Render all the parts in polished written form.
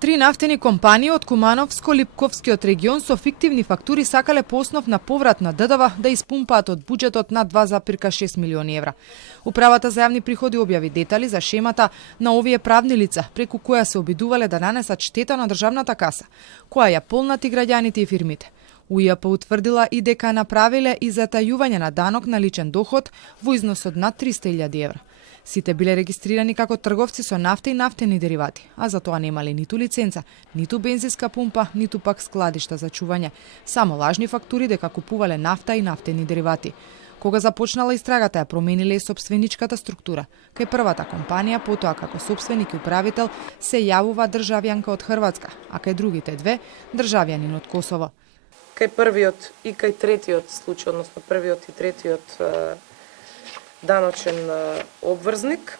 Три нафтени компании од Кумановско-Липковскиот регион со фиктивни фактури сакале по основ на поврат на ДДВ да испумпаат од буџетот на 2,6 милиони евра. Управата за јавни приходи објави детали за шемата на овие правни лица, преку која се обидувале да нанесат штета на државната каса, која ја полнати граѓаните и фирмите. УЈП утврдила и дека направиле и затајување на данок на личен доход во износ од над 300.000 евра. Сите биле регистрирани како трговци со нафта и нафтени деривати, а за тоа немале ниту лиценца, ниту бензинска пумпа, ниту пак складишта за чување. Само лажни фактури дека купувале нафта и нафтени деривати. Кога започнала истрагата, ја промениле и сопственичката структура. Кај првата компанија, потоа како сопственик и управител, се јавува државјанка од Хрватска, а кај другите две, државјанин од Косово. Кај првиот и кај третиот случај, односно првиот и третиот даночен обврзник,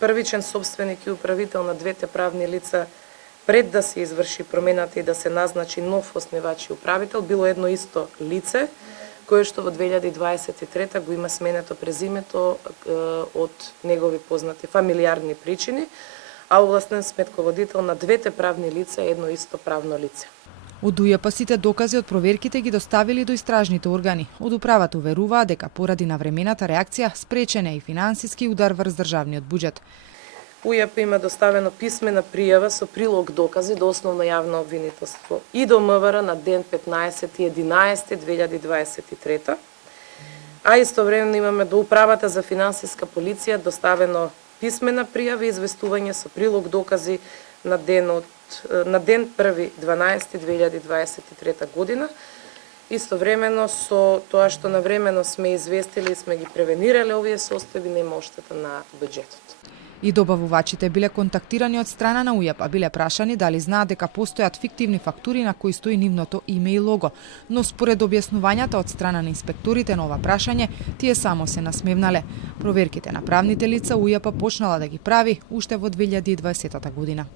првичен сопственик и управител на двете правни лица, пред да се изврши промената и да се назначи нов оснивач и управител, било едно исто лице, кое што во 2023 го има сменето презимето од негови познати фамилиарни причини, а овластен сметководител на двете правни лица е едно исто правно лице. Од УЈП сите докази од проверките ги доставили до истражните органи. Од управата уверуваа дека поради навремената реакција спречен е и финансиски удар врз државниот буџет. УЈП има доставено писмена пријава со прилог докази до основно јавно обвинителство и до МВР на ден 15.11.2023, а истовремено имаме до управата за финансиска полиција доставено писмена пријава и известување со прилог докази на ден 1.12.2023 година. Истовремено со тоа што навремено сме известили и сме ги превенирале овие состојби, нема оштета на буџетот. И добавувачите биле контактирани од страна на УЈП, биле прашани дали знаат дека постојат фиктивни фактури на кои стои нивното име и лого, но според објаснувањата од страна на инспекторите на ова прашање, тие само се насмевнале. Проверките на правните лица УЈП почнала да ги прави уште во 2020 година.